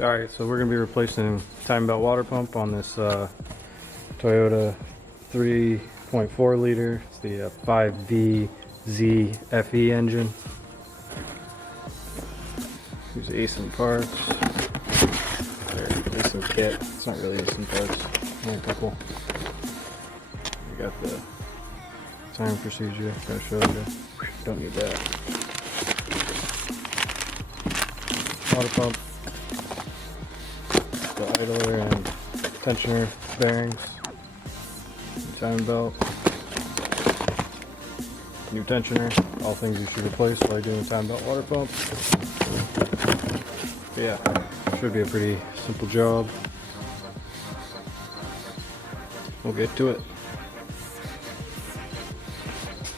Alright, so we're going to be replacing time belt water pump on this Toyota 3.4 liter. It's the 5vz-fe engine. Use Asen parts. There, Asen kit. It's not really Asen parts. Only a couple. We got the time procedure. I'm going to show you. Don't need that. Water pump. The idler and tensioner bearings, time belt, new tensioner, all things you should replace while doing time belt water pump. But yeah, should be a pretty simple job. We'll get to it.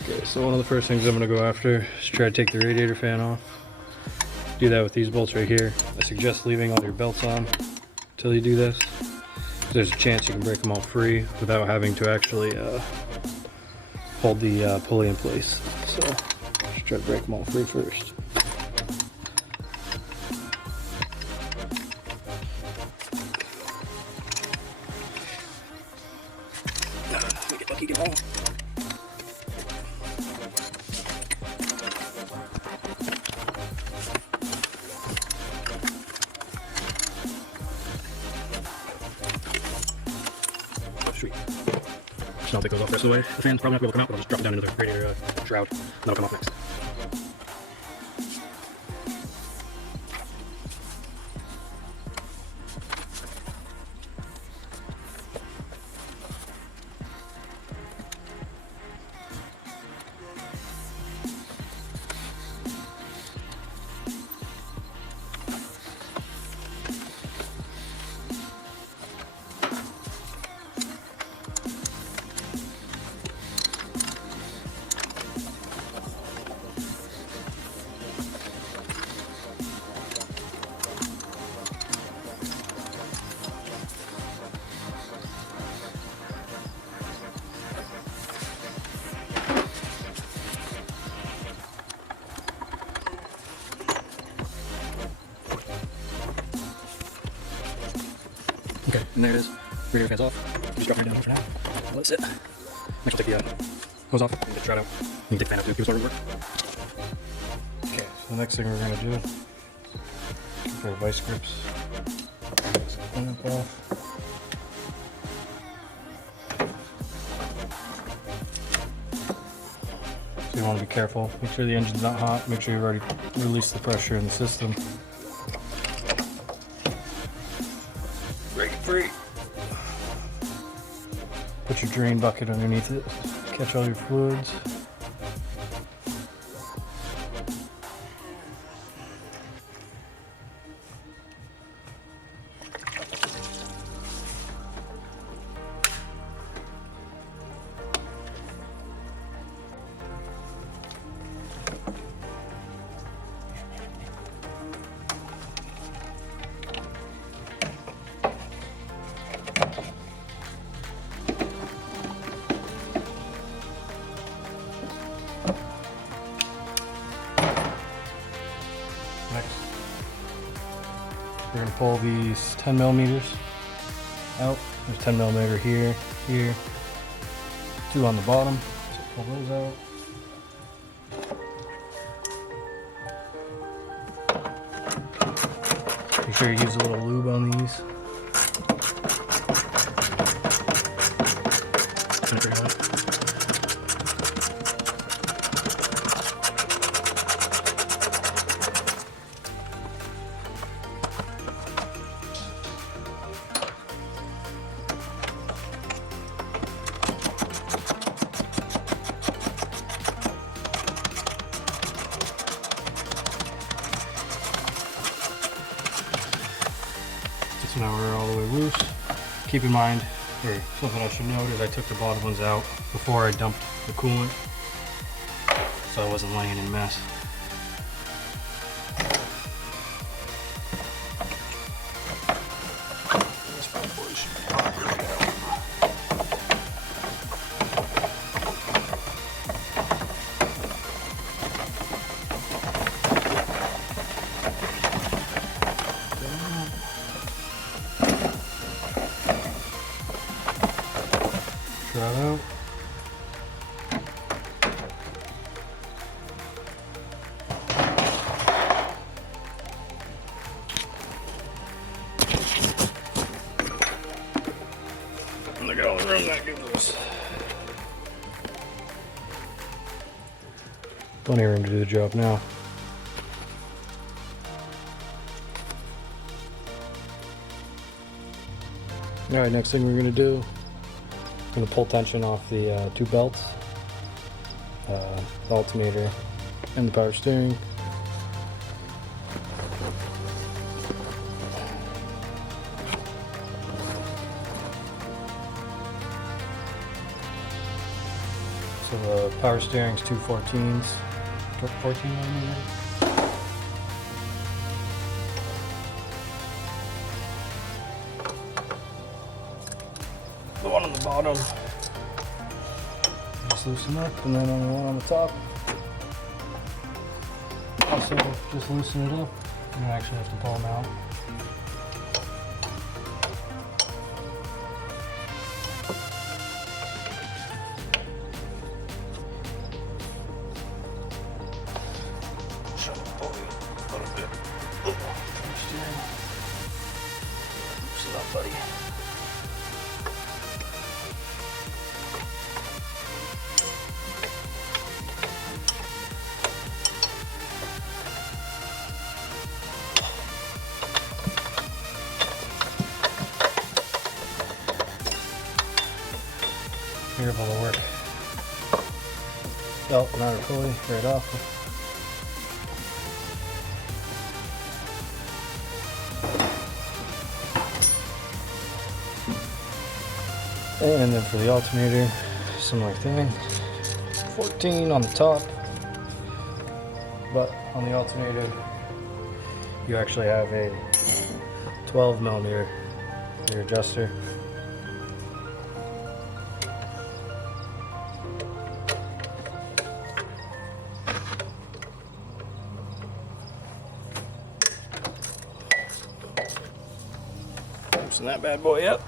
Okay, so one of the first things I'm going to go after is try to take the radiator fan off. Do that with these bolts right here. I suggest leaving all your belts on until you do this. There's a chance you can break them all free without having to actually hold the pulley in place. So just try to break them all free first. Let me get lucky, get home. Sweet. Just now take those off the rest of the way. The fan's probably not going to come out, but I'll just drop it down into the radiator shroud, and that'll come off next. Okay, and there it is. Radiator fan's off. Just drop it down here for now. Let it sit. Next we'll take the hose off and get the shroud out. You can take the fan out too, give us order work. Okay, so the next thing we're going to do, keep our vice grips. Clamp off. So you want to be careful. Make sure the engine's not hot. Make sure you've already released the pressure in the system. Break it free. Put your drain bucket underneath it. Catch all your fluids. Next, we're going to pull these 10 millimeters out. There's 10 millimeter here, here, 2 on the bottom. So pull those out. Make sure you use a little lube on these. So now we're all the way loose. Keep in mind, or something I should note, is I took the bottom ones out before I dumped the coolant, so I wasn't laying in mess. This bad boy should be hot right now. at all the room that gives us. Plenty of room to do the job now. Alright, next thing we're going to do, I'm going to pull tension off the two belts, the alternator and the power steering. So the power steering's 214s, 14 millimeter. The one on the bottom, just loosen up, and then on the one on the top, also just loosen it up. You don't actually have to pull them out. Shut the pulley a little bit. Loosen up, buddy. Able to work belt and outer pulley right off. And then for the alternator, similar thing. 14 on the top, but on the alternator you actually have a 12 millimeter rear adjuster. Loosen that bad boy up.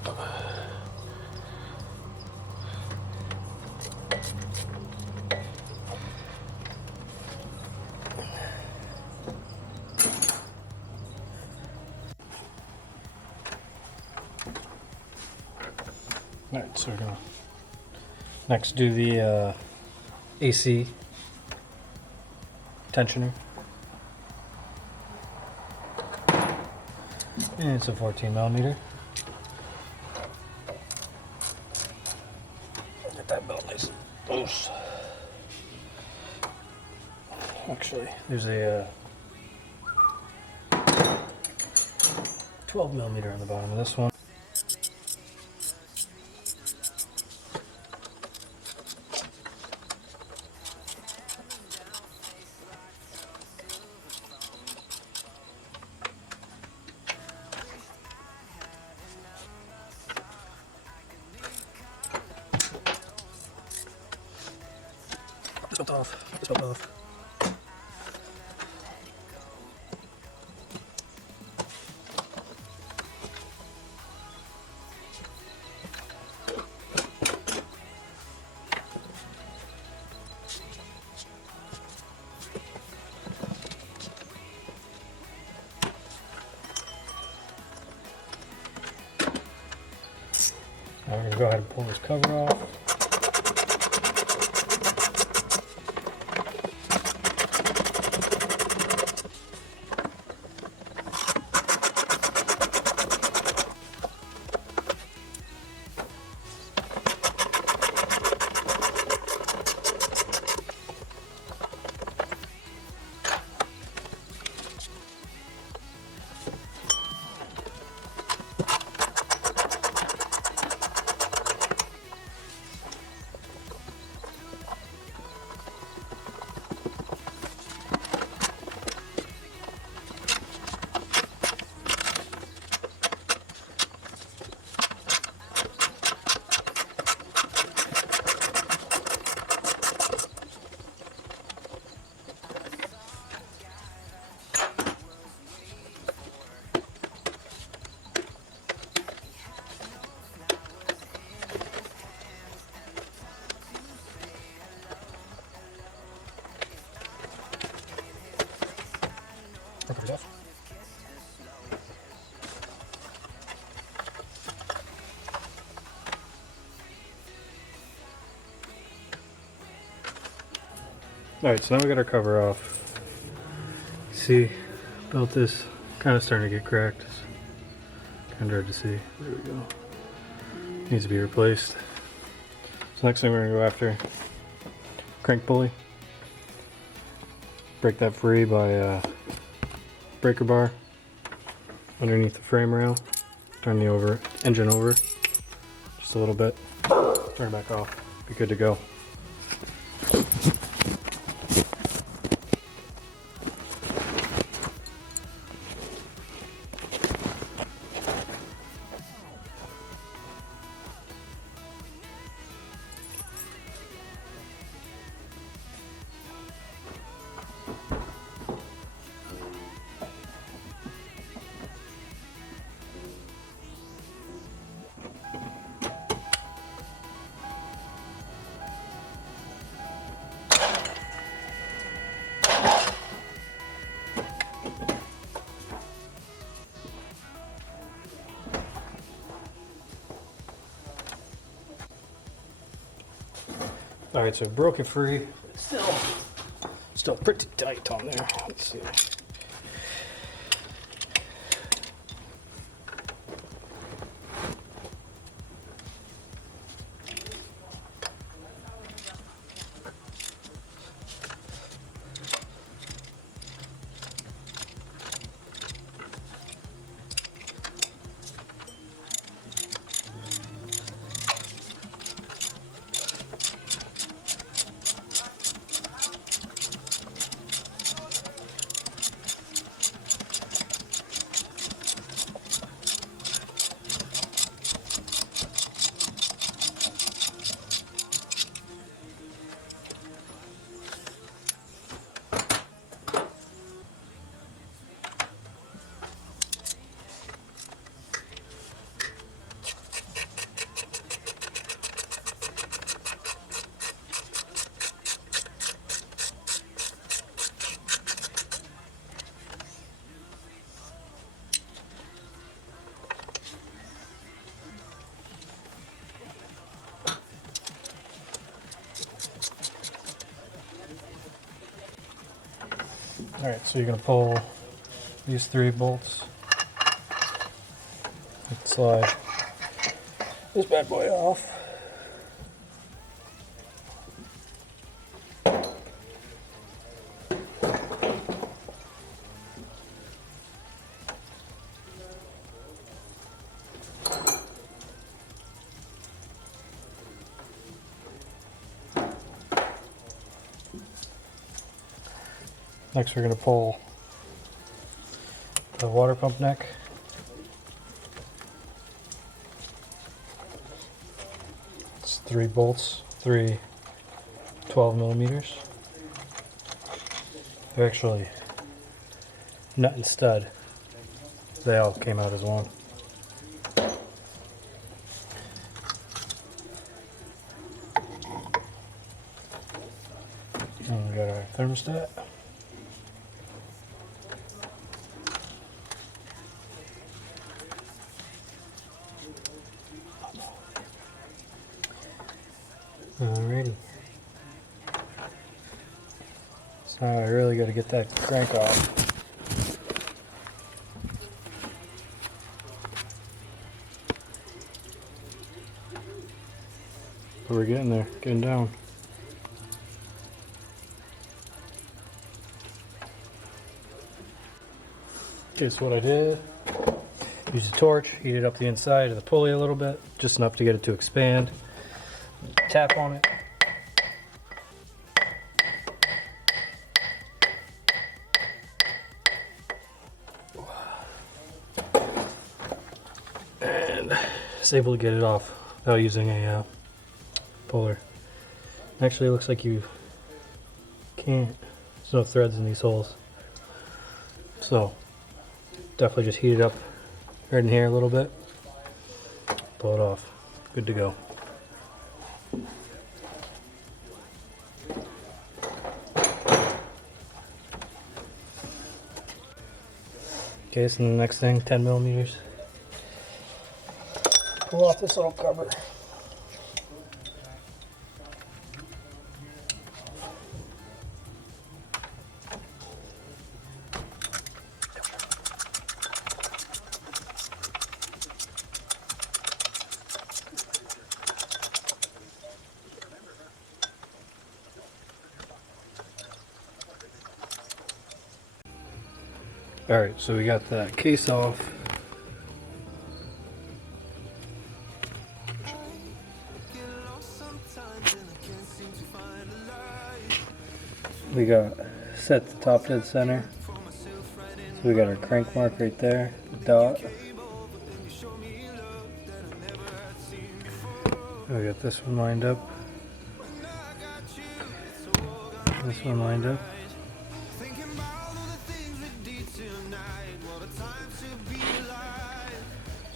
Alright, so we're gonna next do the AC tensioner. And it's a 14 millimeter. Get that belt nice and loose. Actually, there's a 12 millimeter on the bottom of this one. This off. This off. Now we're going to go ahead and pull this cover off. Alright, so now we got our cover off. See, belt is kind of starting to get cracked. It's kind of hard to see. There we go. Needs to be replaced. So next thing we're going to go after, crank pulley. Break that free by a breaker bar underneath the frame rail. Turn the engine over just a little bit. Turn it back off. Be good to go. Alright, so broke it free. Still pretty tight on there. Let's see. Alright, so you're going to pull these 3 bolts and slide this bad boy off. Next we're going to pull the water pump neck. It's 3 bolts, 3 12 millimeters. They're actually nut and stud. They all came out as one. And we got our thermostat. Alrighty. So I really got to get that crank off. But we're getting there, getting down. Okay, so what I did, use a torch, heated up the inside of the pulley a little bit, just enough to get it to expand. Tap on it. And it's able to get it off without using a puller. Actually, it looks like you can't. There's no threads in these holes. So, definitely just heat it up right in here a little bit. Pull it off. Good to go. Okay, so the next thing, 10 millimeters. Pull off this little cover. Alright, so we got that case off. We got set the top dead center. So we got our crank mark right there, dot. We got this one lined up. This one lined up.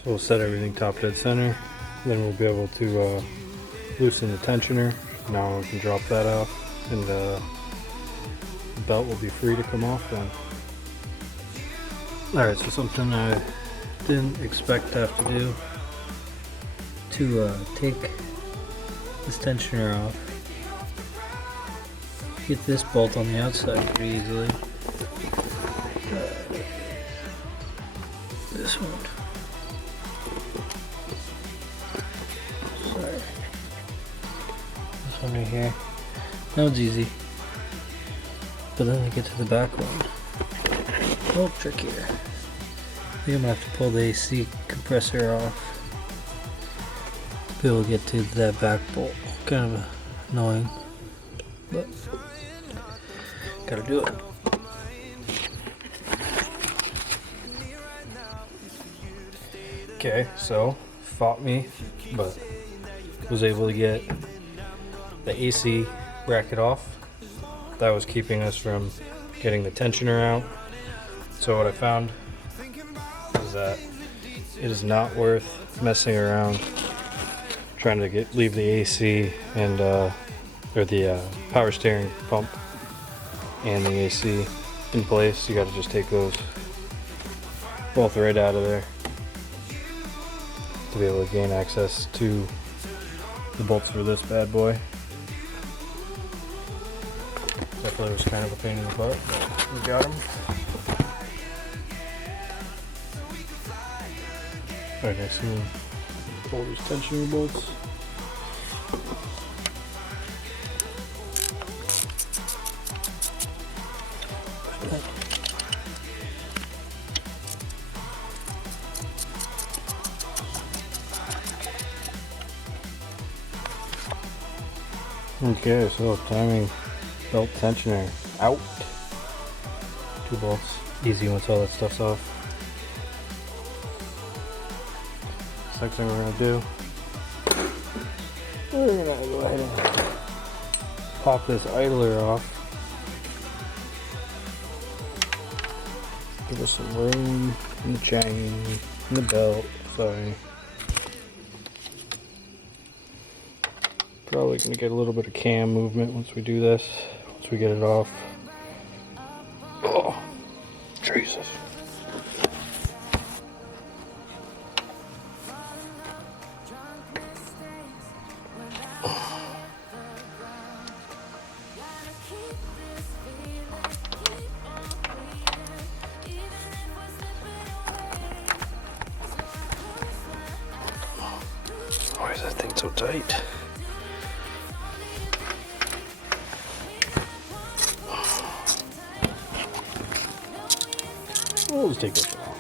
So we'll set everything top dead center. Then we'll be able to loosen the tensioner. Now we can drop that off, and the belt will be free to come off then. Alright, so something I didn't expect to have to do to take this tensioner off. Get this bolt on the outside pretty easily. This one. Sorry. This one right here. That one's easy. But then we get to the back one. A little trickier. I think I'm gonna have to pull the AC compressor off. Be able to get to that back bolt. Kind of annoying, but gotta do it. Okay, so fought me, but was able to get the AC bracket off. That was keeping us from getting the tensioner out. So what I found is that it is not worth messing around trying to leave the AC and or the power steering pump and the AC in place. You got to just take those both right out of there to be able to gain access to the bolts for this bad boy. Definitely was kind of a pain in the butt, but we got them. Alright, next we pull these tensioner bolts. Okay, so timing belt tensioner out. 2 bolts. Easy once all that stuff's off. Next thing we're going to do, we're going to go ahead and pop this idler off. Give us some room in the chain, in the belt, sorry. Probably going to get a little bit of cam movement once we do this, once we get it off. Oh, Jesus. Why is that thing so tight? We'll just take this one off.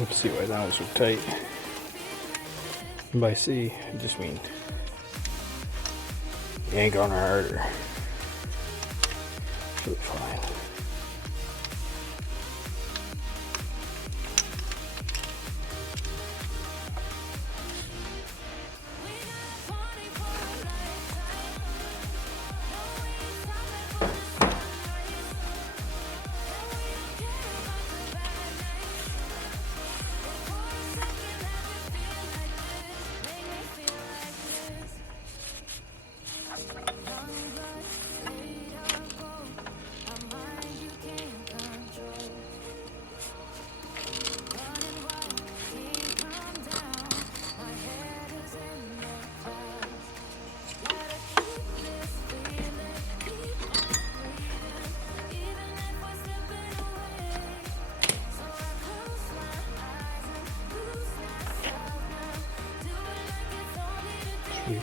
Let's see why that was so tight. And by see, I just mean yank on her harder. Should be fine.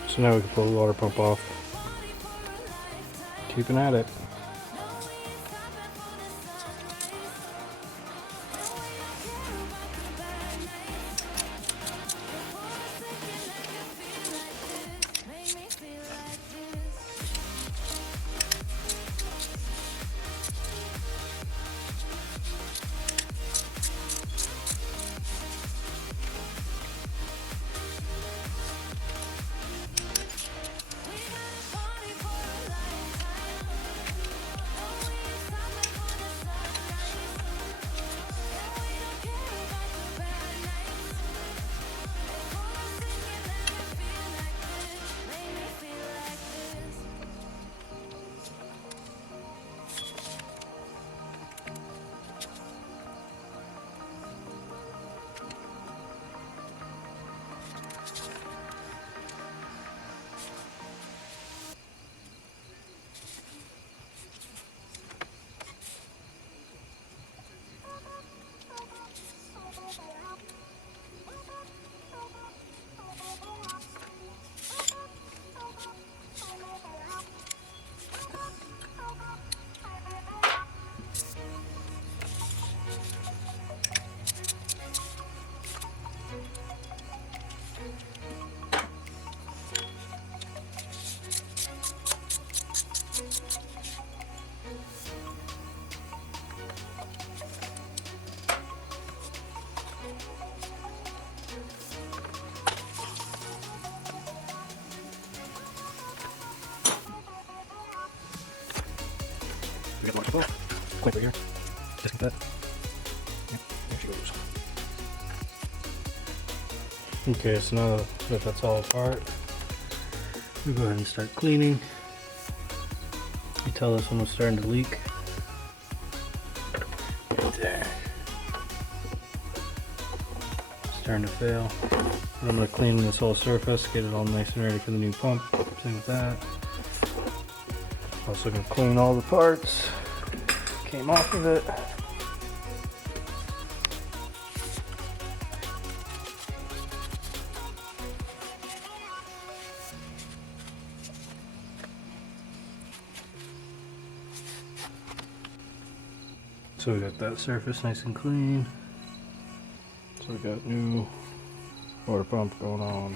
So now we can pull the water pump off. Keeping at it. We got the water quite right here. Just like that. Yeah, there she goes. Okay, so now that that's all apart, we go ahead and start cleaning. You tell this one was starting to leak. Right there. Starting to fail. But I'm going to clean this whole surface, get it all nice and ready for the new pump. Same with that. Also going to clean all the parts. Came off of it. So we got that surface nice and clean. So we got new water pump going on.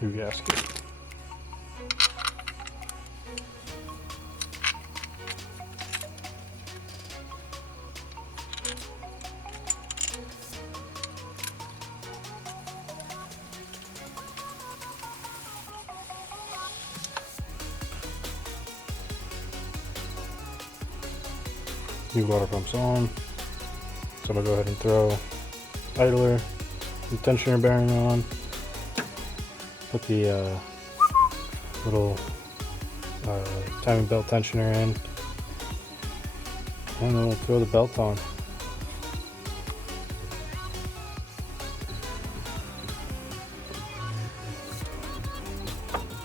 New gasket. New water pumps on. So I'm gonna go ahead and throw idler and tensioner bearing on. Put the little timing belt tensioner in, and then we'll throw the belt on.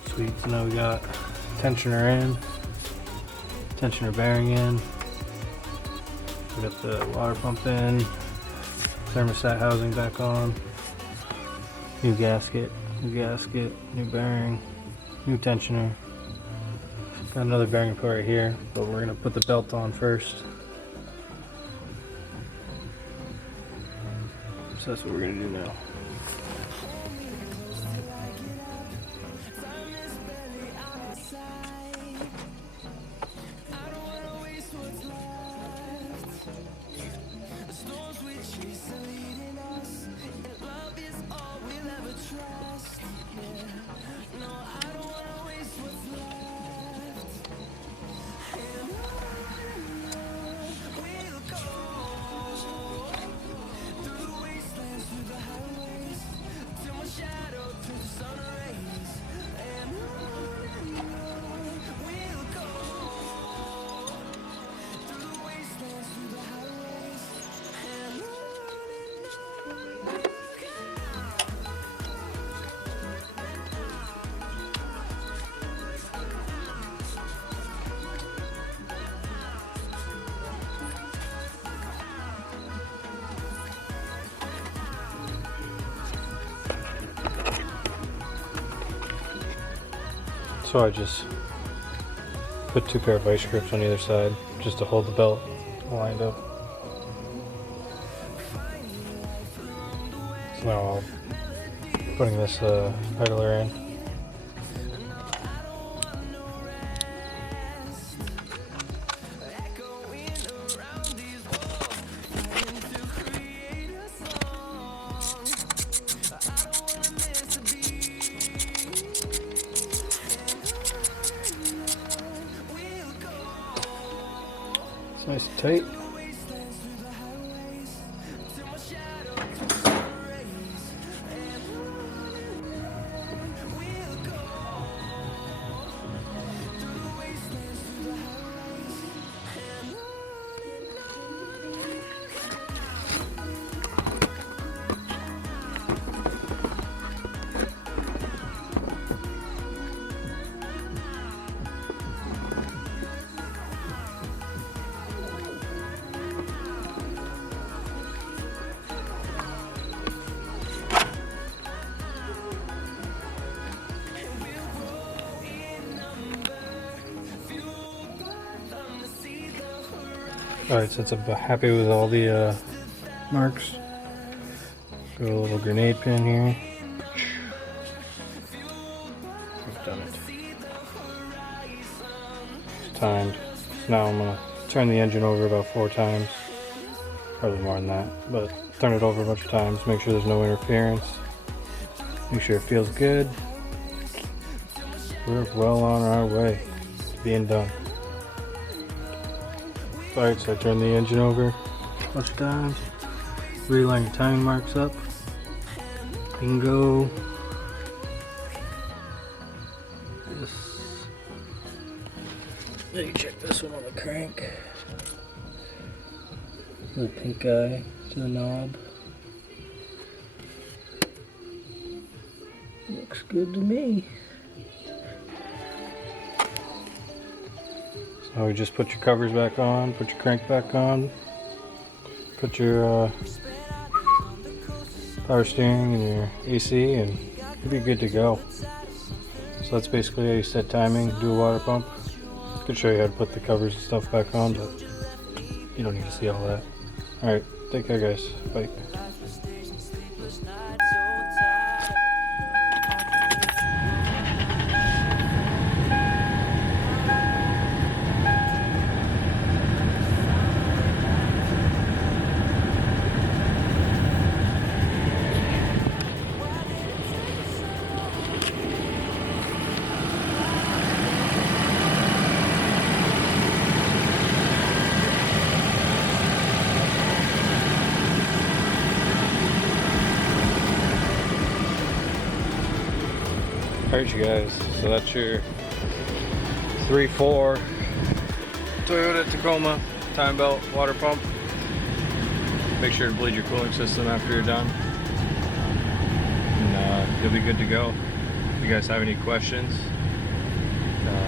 Sweet, so now we got tensioner in, tensioner bearing in. We got the water pump in, thermostat housing back on, new gasket, new bearing, new tensioner. Got another bearing put right here, but we're gonna put the belt on first. So that's what we're gonna do now. So I just put 2 pair of vice grips on either side just to hold the belt lined up. So now I'm putting this idler in. It's nice and tight. Alright, since I'm happy with all the marks, got a little grenade pin here. I've done it. It's timed. Now I'm going to turn the engine over about 4 times. Probably more than that, but turn it over a bunch of times, make sure there's no interference. Make sure it feels good. We're well on our way to being done. Alright, so I turn the engine over a bunch of times, reline your timing marks up, bingo. This. Then you check this one on the crank. Little pink eye to the knob. Looks good to me. So you just put your covers back on, put your crank back on, put your power steering and your AC, and you'll be good to go. So that's basically how you set timing, do a water pump. I could show you how to put the covers and stuff back on, but you don't need to see all that. Alright, take care guys, bye. Alright you guys, so that's your 3.4 Toyota Tacoma time belt water pump. Make sure to bleed your cooling system after you're done, and you'll be good to go. If you guys have any questions,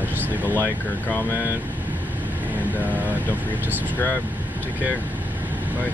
just leave a like or a comment, and don't forget to subscribe. Take care, bye.